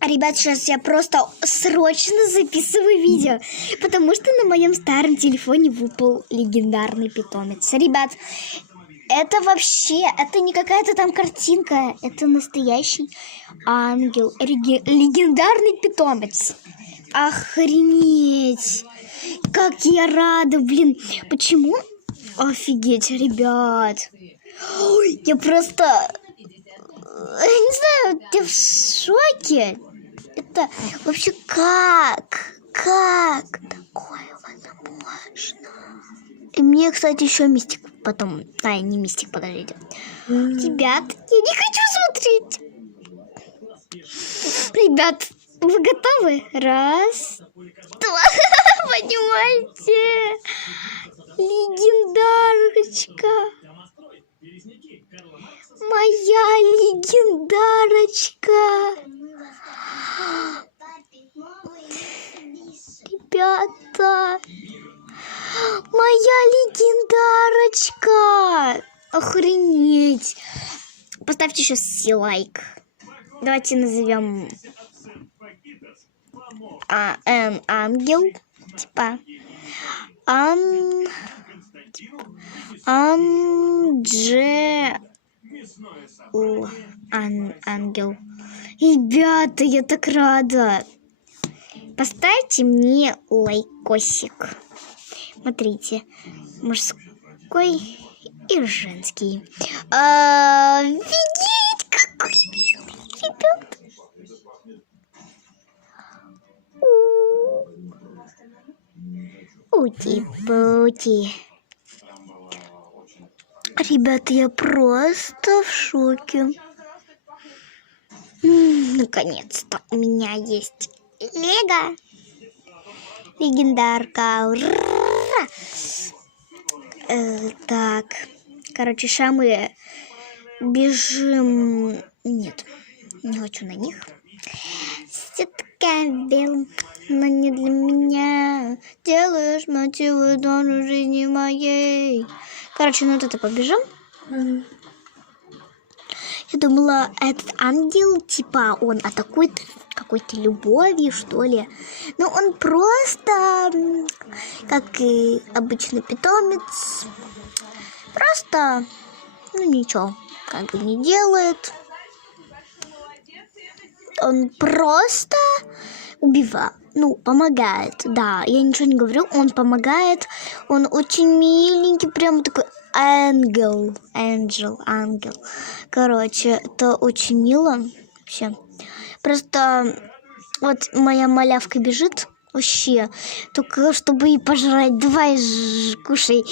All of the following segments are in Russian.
Ребят, сейчас я просто срочно записываю видео, потому что на моем старом телефоне выпал легендарный питомец. Ребят, это вообще, это не какая-то там картинка, это настоящий ангел, легендарный питомец. Охренеть, как я рада, блин. Почему? Офигеть, ребят. Ой, я просто, я не знаю, я в шоке. Это вообще как такое возможно? И мне, кстати, еще мистик потом, не мистик, подождите. Ребят, я не хочу смотреть. Ребят, вы готовы? Раз, два, понимаете? Легендарочка. Моя легендарочка. Ребята, моя легендарочка. Охренеть. Поставьте сейчас лайк. Давайте назовем ангел, типа ангел. Ребята, я так рада. Поставьте мне лайкосик. Смотрите, мужской и женский. Офигеть, какой милый, ребят. Ути-пути. Ребята, я просто в шоке. Наконец-то у меня есть Лего. Легендарка. Ура! Так. Короче, сейчас мы бежим. Нет, не хочу на них. Сетка бел, но не для меня. Делаешь мотивы дону жизни моей. Короче, ну вот это побежим. Я думала, этот ангел, типа, он атакует какой-то любовью, что ли. Но он просто, как и обычный питомец, просто, ничего, как бы не делает. Он просто убивает, помогает, да, я ничего не говорю, он помогает, он очень миленький, прям такой ангел. Короче, это очень мило вообще. Просто вот моя малявка бежит вообще, только чтобы ей пожрать. Давай, кушай.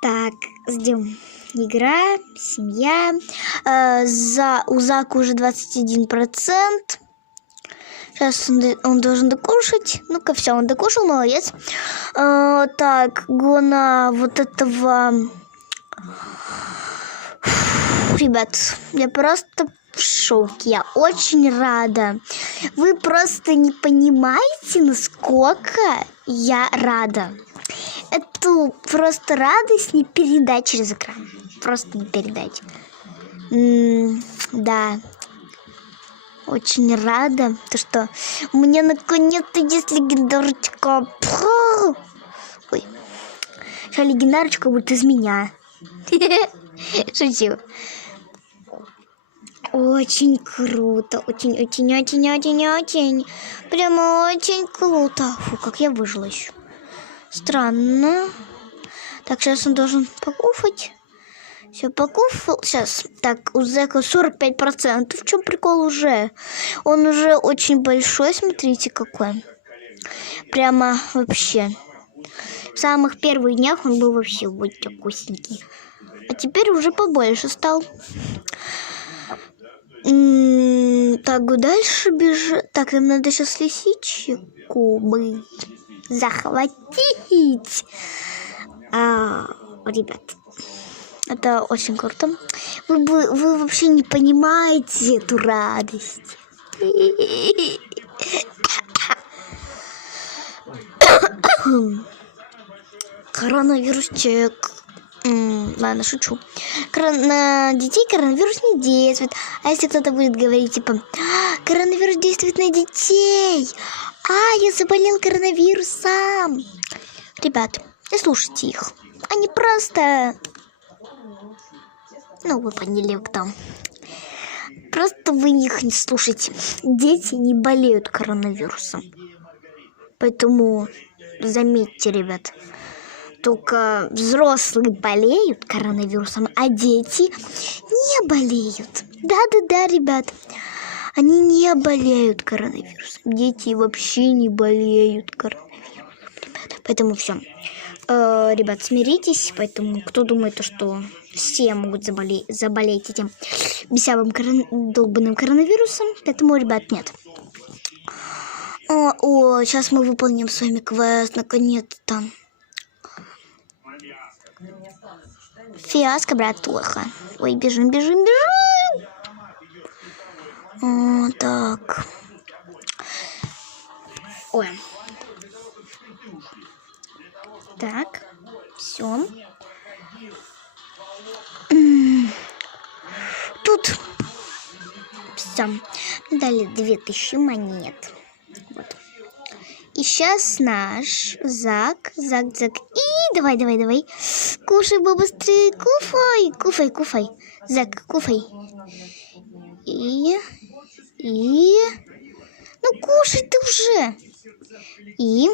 Так, ждем. Игра, семья. У Зака уже 21%. Сейчас он должен докушать. Ну-ка, все, он докушал, молодец. Так, гона вот этого... Ребят, я просто в шоке. Я очень рада. Вы просто не понимаете, насколько я рада. Эту просто радость не передать через экран. Просто не передать. Да. Очень рада, то что у меня наконец-то есть легендарочка. Ой. Сейчас легендарочка будет из меня. Шучу. Очень круто. Очень. Прямо очень круто. Фу, как я выжила еще. Странно. Так, сейчас он должен покушать. Все, покушал. Сейчас. Так, у Зека 45%. В чем прикол уже? Он уже очень большой. Смотрите, какой. Прямо вообще. В самых первых днях он был вообще вот вкусненький. А теперь уже побольше стал. Так, дальше бежит. Так, нам надо сейчас лисичку бы захватить. Ребят, это очень круто. Вы вообще не понимаете эту радость. Коронавирус чек. Ладно, шучу. На детей коронавирус не действует. А если кто-то будет говорить, типа, коронавирус действует на детей. Я заболел коронавирусом. Ребят, не слушайте их. Они просто... вы поняли, кто. Просто вы их не слушайте. Дети не болеют коронавирусом. Поэтому заметьте, ребят. Только взрослые болеют коронавирусом, а дети не болеют. Да, ребят. Они не болеют коронавирусом. Дети вообще не болеют коронавирусом. Поэтому все. Ребят, смиритесь. Поэтому кто думает, что все могут заболеть этим бесявым долбанным коронавирусом. Поэтому, ребят, нет. Сейчас мы выполним с вами квест. Наконец-то. Фиаско, братуха. Ой, бежим. Так. Ой. Так. Все. Тут все. Дали 2000 монет. Вот. И сейчас наш Зак. И давай. Кушай побыстрее. Куфай. Зак, куфай. И... Ну, кушай ты уже. И...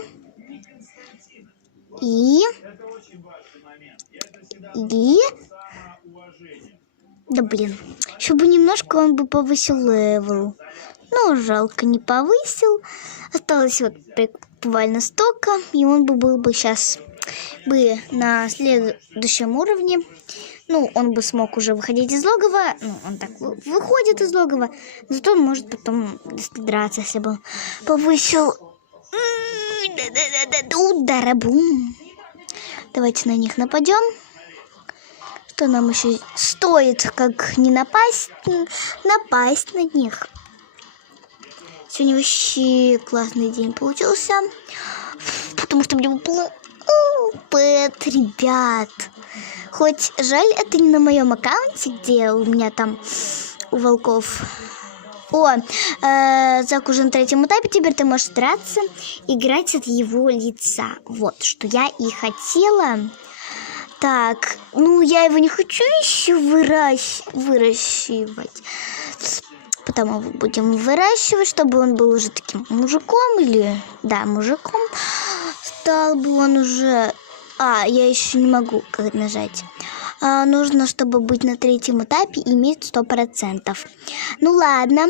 Да блин. Еще бы немножко он бы повысил левел. Но жалко, не повысил. Осталось вот буквально столько. И он был бы сейчас на следующем уровне. Он бы смог уже выходить из логова. Он так выходит из логова. Зато он может потом драться, если бы он повысил. Ударабум. Давайте на них нападем. Что нам еще стоит, как не напасть на них. Сегодня вообще классный день получился. Потому что мне выпало пэт, ребят. Хоть жаль, это не на моем аккаунте, где у меня там у волков. Зак уже на 3-м этапе, теперь ты можешь драться, играть от его лица. Вот, что я и хотела. Так, я его не хочу еще выращивать. Потому будем выращивать, чтобы он был уже таким мужиком мужиком. Стал бы он уже... я еще не могу нажать. Нужно, чтобы быть на 3-м этапе, иметь 100%. Ладно.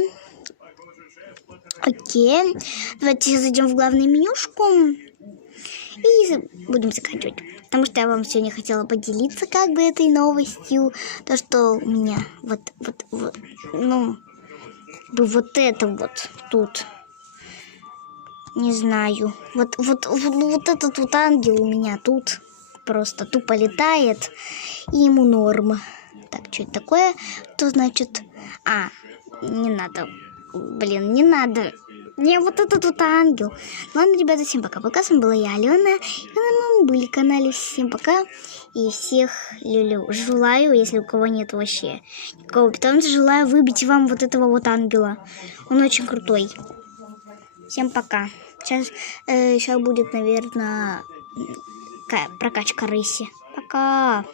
Окей. Давайте зайдем в главную менюшку. И будем заканчивать. Потому что я вам сегодня хотела поделиться этой новостью. То, что у меня вот это вот тут. Не знаю. Вот этот вот ангел у меня тут просто тупо летает. И ему норм. Так, что это такое? Что значит... не надо. Блин, не надо. Не, вот этот вот ангел. Ладно, ребята, всем пока-пока. С вами была я, Алена. И на моем были канале. Всем пока. И всех люблю. Желаю, если у кого нет вообще никакого питомца, желаю выбить вам вот этого вот ангела. Он очень крутой. Всем пока. Сейчас будет, наверное, прокачка рыси. Пока.